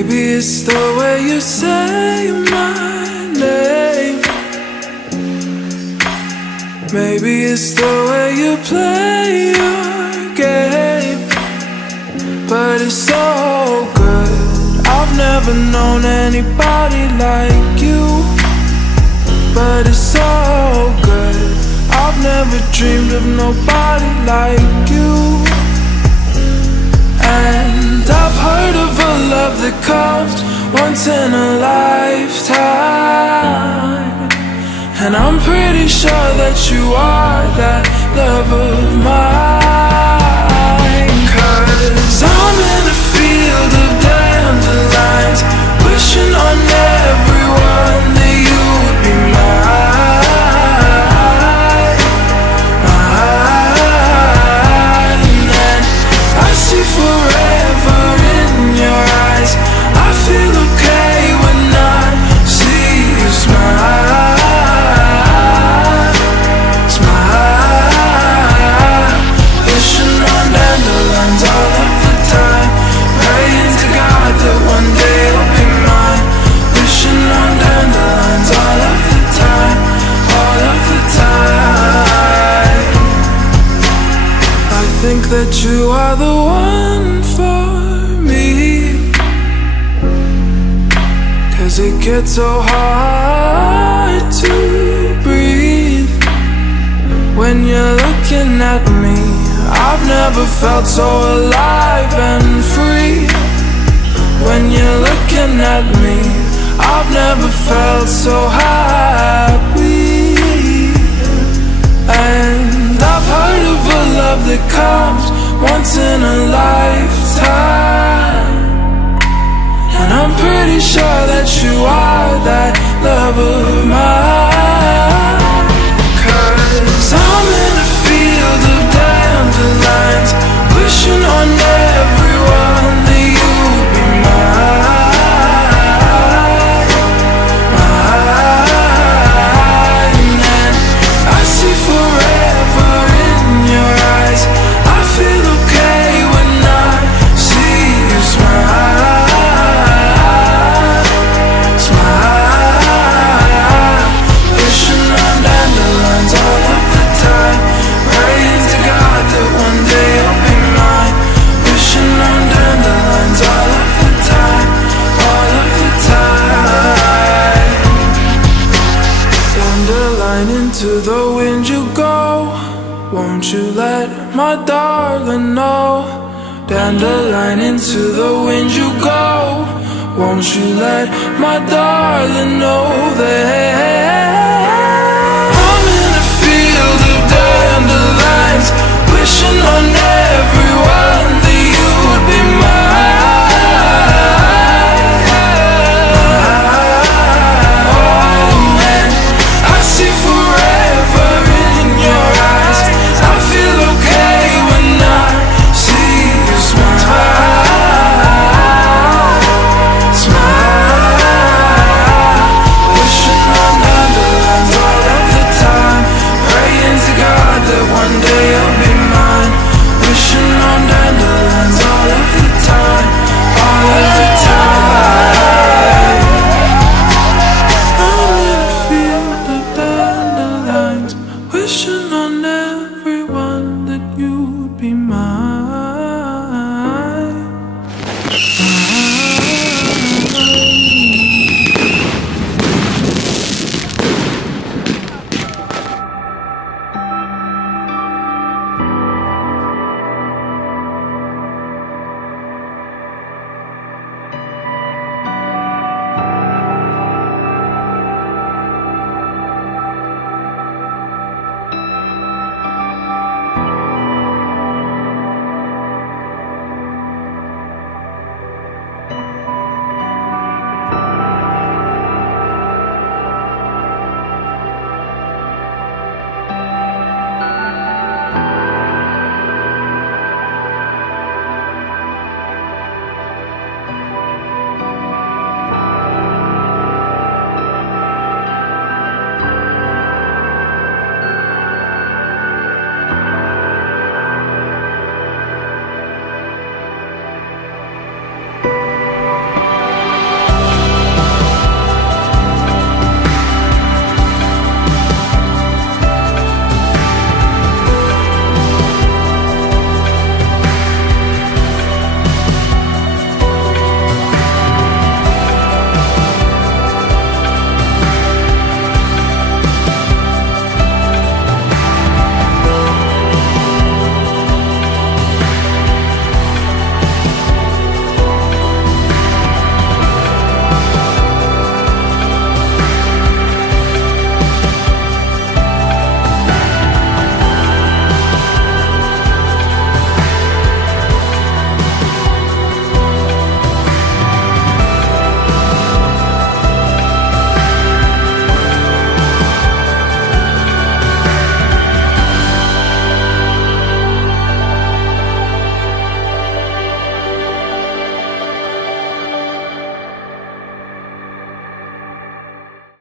Maybe it's the way you say my name. Maybe it's the way you play your game. But it's so good. I've never known anybody like you. But it's so good. I've never dreamed of nobody like you. And I've heard of a love that comes once in a lifetime. And I'm pretty sure that you are that love of mine. 'Cause I'm in a field of dandelions, wishing on everyone that you would be mine, mine. And I see forever in your eyes. I feel okay when I see you smile, smile. Wishing on dandelions all of the time, praying to God that one day you'll be mine. Wishing on dandelions all of the time, all of the time. I think that you are the one for me, 'cause it gets so hard to breathe when you're looking at me. I've never felt so alive and free. When you're looking at me, I've never felt so happy. And I've heard of a love that comes once in a lifetime. And I'm pretty sure that you are that love of mine. 'Cause I'm in a field of dandelions, wishing on everyone that you would be mine, mine. And I see forever in your eyes. I feel okay when I see you smile, smile. Wishing on dandelions all of the time, praying to God that one day you'll be mine. Wishing on dandelions all of the time, all of the time. Dandelion, into the wind you go. Won't you let my darling know? Dandelion, into the wind you go. Won't you let my darling know that